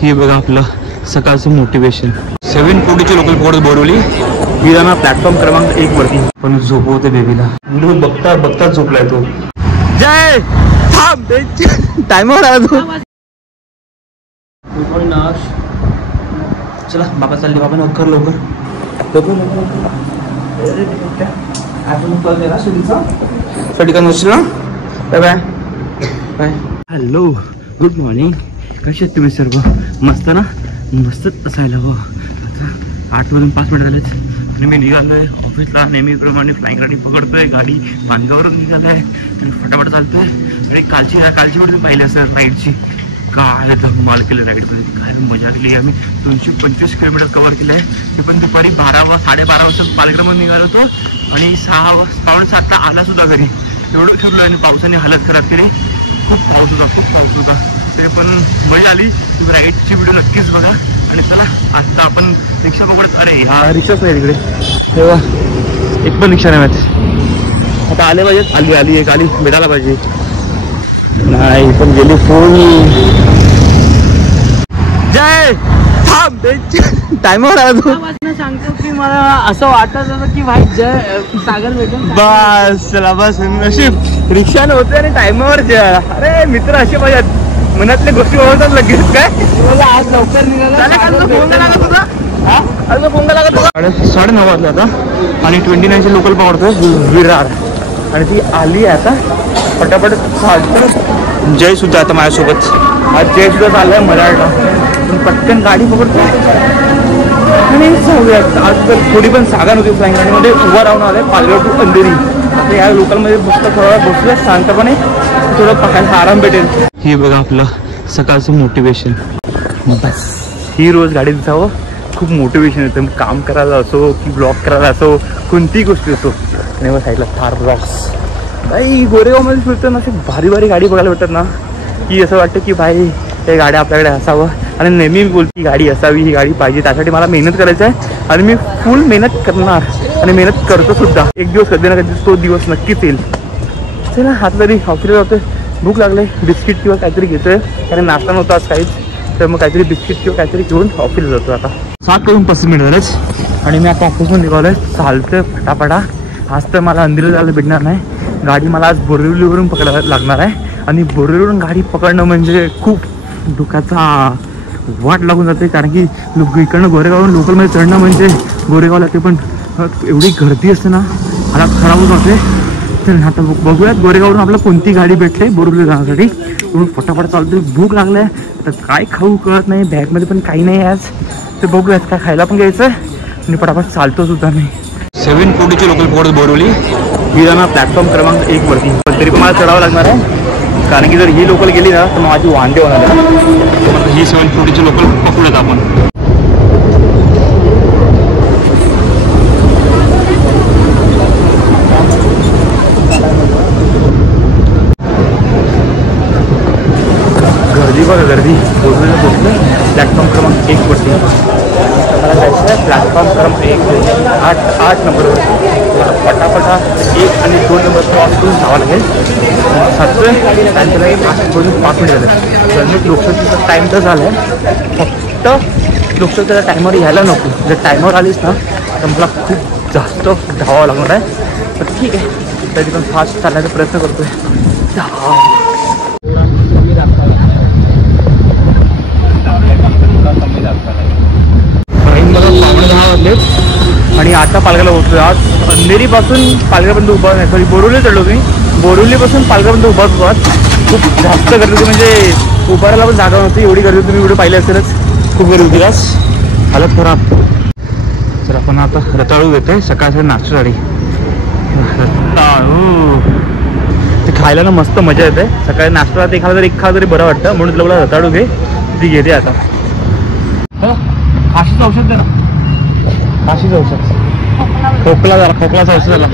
हे बघा आपलं सकाळचं मोटिवेशन. 740 लोकल पकडत बोरवली. मी जाणार प्लॅटफॉर्म क्रमांक 1 वरती. पण झोपवते बेबीला. व्हिडिओ बघता बघता झोपलाय तो. जय थांब टाइमवर आला तू. चला बाबा चालले. बाबा लवकर लवकर bye bye bye. Hello good morning. कसे आहेत तुम्ही सर्व? मस्त ना? मस्तच असायला हो. आता 8 वाजून 5 मिनिट झालेत आणि मी निघालोय ऑफिसला. नेहमीप्रमाणे फ्लाइंग गाडी पकडतोय. गाडी मानगावरून निघालाय आणि फटाफट चालतोय. आणि कालची वर पाहिली असं राईडची काय धमाल केलं. राईडमध्ये काय मजा केली. आम्ही 225 किलोमीटर कव्हर केलं आहे. ते पण दुपारी 12-12:30 वाजता पालघरमध्ये निघालो होतो आणि 6:15 आला सुद्धा घरी. एवढं फिरलो आणि पावसाने हालत खराब केली. खूप पाऊस होता. ते पण मजा आली. तुम्ही राईडची व्हिडिओ नक्कीच बघा. आणि चला आता आपण रिक्षा पकडत. अरे हा रिक्षाच नाही तिकडे. तेव्हा एक पण रिक्षा नाही माहिती. आता आले पाहिजे. आली भेटायला पाहिजे. नाही पण गेली फुल. जय थांब टाइमवर आला तू. सांगतो की मला असं वाटत होतं की भाई जय सागर भेटेल. बस चला बस नशीब रिक्षा नव्हते आणि टाइमवर जय. अरे मित्र असे पाहिजेत. मनातल्या गोष्टी ओळखतात लगेच. काय आज लवकर निघाला. फोन लागत होता. फोन लागत होता. 9:30 वाजले आता आणि 29ची लोकल पकडतोय विरार. आणि ती आली आता फटाफट चालतं. जय सुद्धा आता माझ्यासोबत. आज जय सुद्धा चाललाय मराठा. पटकन गाडी पकडतो आणि जाऊयात. आज तर थोडी पण जागा नव्हती फ्लाइंग गाडीमध्ये. उभा राहून आलाय पालघर टू अंधेरी. आता या लोकलमध्ये बसता थोडा बसलं शांतपणे. थोडं पाहायला आराम भेटेल. हे बघा आपलं सकाळचं मोटिवेशन. बस ही रोज गाडीत जावं. खूप मोटिवेशन येतं. काम करायला असो की ब्लॉग करायला असो, कोणतीही गोष्टी असो. आणि मग साईडला थार ब्लॉग्स. भाई गोरेगावमध्ये फिरताना अशी भारी भारी गाडी बघायला भेटतात ना की असं वाटतं की भाई हे गाड्या आपल्याकडे असावं. आणि नेहमी मी बोलते गाडी असावी, ही गाडी पाहिजे. त्यासाठी मला मेहनत करायचं आहे आणि मी फुल मेहनत करणार आणि मेहनत करतो सुद्धा. एक दिवस कधी ना कधी तो दिवस नक्कीच येईल. चला हात तरी ऑफिसला जातोय. भूक लागले. बिस्किट किंवा काहीतरी घेतोय कारण नाश्ता नव्हता आज काहीच. तर मग काहीतरी बिस्किट किंवा काहीतरी घेऊन ऑफिसला जातो. आता 7:35 झालेच आणि मी आता ऑफिसमध्ये निघालोय. चालतोय फटाफटा. आज तर मला अंधेरीला जायला भेटणार नाही. गाडी मला आज बोरिवलीवरून पकडायला लागणार आहे. आणि बोरिवलीवरून गाडी पकडणं म्हणजे खूप डोक्याचा वाट लागून जाते. कारण की इकडनं गोरेगावरून लोकलमध्ये चढणं म्हणजे गोरेगावला ते पण एवढी गर्दी असते ना हालात खराब होत जाते. तर आता बघूयात गोरेगावरून आपल्याला कोणती गाडी भेटते बोरिवली जाण्यासाठी. म्हणून फटाफट चालतोय. भूक लागलाय. आता काय खाऊ कळत नाही. बॅगमध्ये पण काही नाही आज. तर बघूयात काय खायला पण घ्यायचं आणि फटाफट चालतो सुद्धा मी. 740 लोकल पकडत बोरवली. ही जाणार प्लॅटफॉर्म क्रमांक 1 वरती. पण तरी पण मला चढावं लागणार आहे कारण की जर ही लोकल गेली ना तर माझी वांदे होणार आहे. ही 740 लोकल पकडूयात आपण. गर्दी बोलून पोचलं प्लॅटफॉर्म क्रमांक 1 वरती. मला जायचं आहे प्लॅटफॉर्म क्रमांक 1 8 नंबरवर. पटापटा 1 आणि 2 नंबर क्रॉस जावं लागेल. 5 मिनिट झाले. जर लोकसभेचा टाईम तर झाला आहे. फक्त लोकसभेचा टायमवर यायला नको. जर टायमवर आलीस ना तर मला खूप जास्त धावावं लागणार आहे. तर ठीक आहे तरी पण फास्ट चालण्याचा प्रयत्न करतो आहे. मला 9:10 वाजलेत आणि आता पालघरला पोहोचलो. आज अंधेरीपासून पालघरपर्यंत उभा नाही. सॉरी बोरिवली चढलो मी. बोरिवलीपासून पालघरपर्यंत उभा होतो. खूप जास्त गर्दी होती. म्हणजे उभारायला पण जागा नव्हती. एवढी गर्दी तुम्ही व्हिडिओ पाहिले असेलच. खूप गर्दी होती आज. हालत खराब. तर आपण आता रताळू घेतोय सकाळच्या नाश्त्यासाठी. रताळू ते खायला ना मस्त मजा येते. सकाळी नाश्ता ते खायला तरी बरं वाटतं. म्हणून तुला रताळू घे. ती घेते आता. खाशीचं औषध दे ना. खाशीचं औषध. खोकलाचं औषध झाला.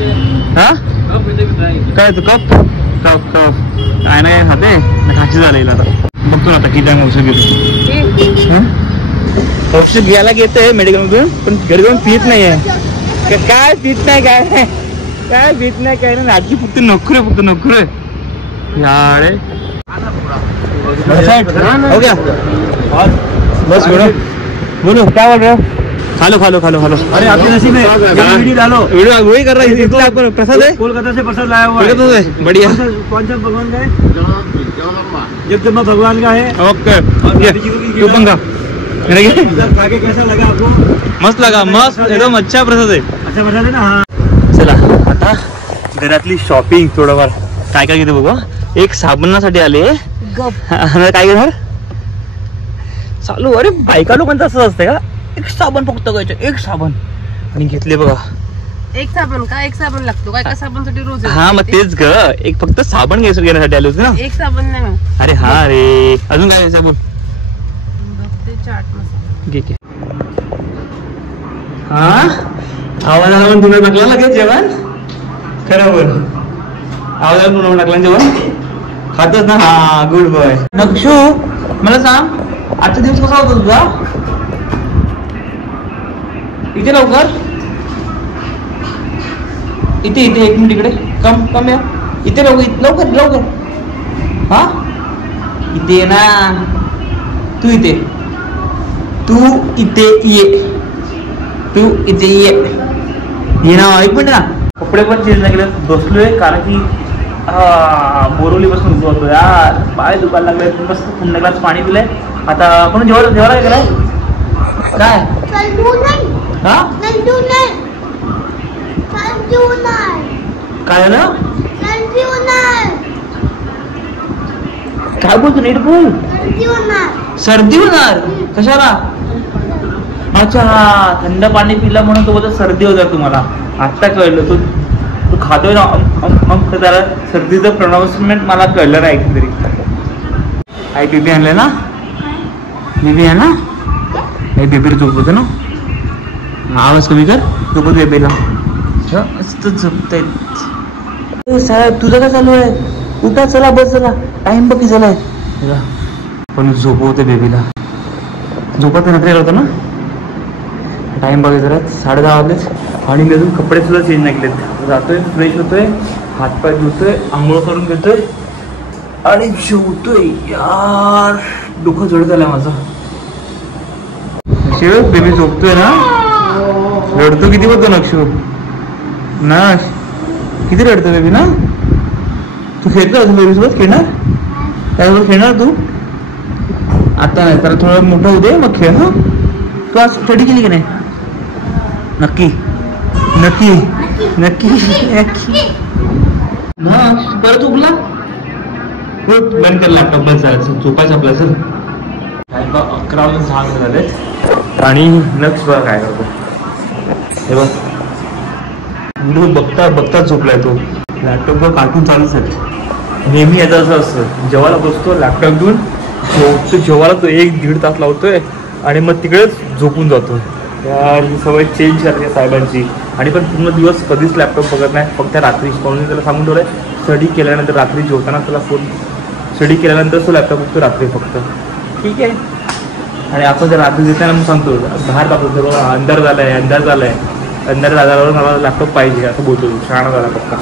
हा काय तू कप काय नाही खाते खाशी झालेलं. आता बघतो ना आता किती औषध घेतो. औषध घ्यायला घेते मेडिकलमधून पण घरी जाऊन पित नाही आहे. काय पित नाही काय पित नाही काय नाही. आजी फक्त नखरे याडे. हो गया बस बोलो बोलो क्या बोल रहे हो? खा लो खा लो खा लो खा लो. अरे आपके नसीब में वीडियो डालो. वीडियो वही कर रहा है. इतना आपको प्रसाद है. कोलकाता से प्रसाद लाया हुआ है. कोलकाता से बढ़िया. कौन सा भगवान का है? जगदम्बा भगवान का है. ओके तू पण खा. खा के कैसा लगा आपको? मस्त लगा. मस्त एकदम अच्छा प्रसाद आहे. अच्छा प्रसाद है ना. हाँ चला आता घरातली शॉपिंग थोडंफार काय काय घेते बघू. एक साबणासाठी आले. काय घेणार चालू. अरे बायका लोकांचं असं असतं का. एक साबण फक्त घ्यायचं. एक साबण आणि घेतले बघा. एक साबण का एक साबण लागतो काय का साबणसाठी रोज हा मग तेच ग. एक फक्त साबण घेण्यासाठी आले होते ना. एक साबण नाही अरे हा रे अजून काय घ्यायचं बोल. बघते चाट मसाला घे घे. हा आवाजाला पण तुम्ही टाकला लगेच जेवण. खरं बोल. आवाजाला तुम्ही टाकला जेवण खातच ना. हा गुड बॉय. नक्षू मला सांग आजचा दिवस कसा होता तुझा. इथे लवकर इथे इथे एक मिनिट इकडे कम कम या. इथे लवकर लवकर. हा इथे ये ना. तू इथे ये. तू इथे ये ना. एक मिनिट ना. कपडे पण चेंज नाही केले. बसलोय कारण की बोरवली पासून उठवतो यार. पाय दुखायला लागले. मस्त थंड ग्लास पाणी पिलंय. आता कोण जेवायला काय केलंय काय हा काय ना काय बोलतो नीट बोल. सर्दी होणार कशाला. अच्छा हा थंड पाणी पिलं म्हणून तो बोलतो सर्दी होणार तुम्हाला. आत्ता कळलं. तू खातोय ना तर त्याला सर्दीचं प्रोनाउन्समेंट मला कळलं नाही तरी. आई बेबी आणले ना. बेबी आहे ना. हे बेबीला झोपवतो ना. आवाज कमी कर. झोपत बेबीला. मस्त झोपताय साहेब. तुझं काय चालू आहे. उठा चला बस चला. टाइम बघ किती झालाय. पण झोपवते बेबीला. झोपत नंतर होतं ना. टाइम बघायचं जरा 10:30 वाजलेच. आणि मी अजून कपडे सुद्धा चेंज नाही केलेत. जातोय फ्रेश होतोय. हातपाय धुतोय. आंघोळ करून घेतोय आणि जेवतोय. यार डोकं जड झालंय माझं. शिव बेबी झोपतोय ना. रडतो किती बोलतो नक्षू ना. किती रडतो बेबी ना. तू खेळतो अजून बेबी सोबत खेळणार. त्यासोबत खेळणार तू. आता नाही तर थोडं मोठं होऊ दे मग खेळ. हा तू आज स्टडी केली की नाही. नक्की नक्की नक्की नक्की ना. परत झोपला. बंद कर लॅपटॉप. बंद जायचं झोपायचं आपल्या. सर 11:06 झालेत आणि नक्स बघा काय करतो. हे बघ व्हिडिओ बघता बघता झोपलाय तो. लॅपटॉपवर कार्टून चालूच आहेत. नेहमी याचं असं असतं. जेवायला बसतो लॅपटॉप घेऊन जेवायला तो 1-1.5 तास लावतोय आणि मग तिकडेच झोपून जातो. यार ही सवय चेंज करते साहेबांची. आणि पण पूर्ण दिवस कधीच लॅपटॉप बघत नाही. फक्त रात्री म्हणून त्याला सांगून ठेवलंय स्टडी केल्यानंतर रात्री जेवताना त्याला फोन. स्टडी केल्यानंतर तो लॅपटॉप बघतो रात्री फक्त. ठीक आहे. आणि आपण जर रात्री देताना मग सांगतो बाहेर दाखवतो अंधार झालाय अंधार झाल्यावर मला लॅपटॉप पाहिजे असं बोलतो. छान झाला पक्का.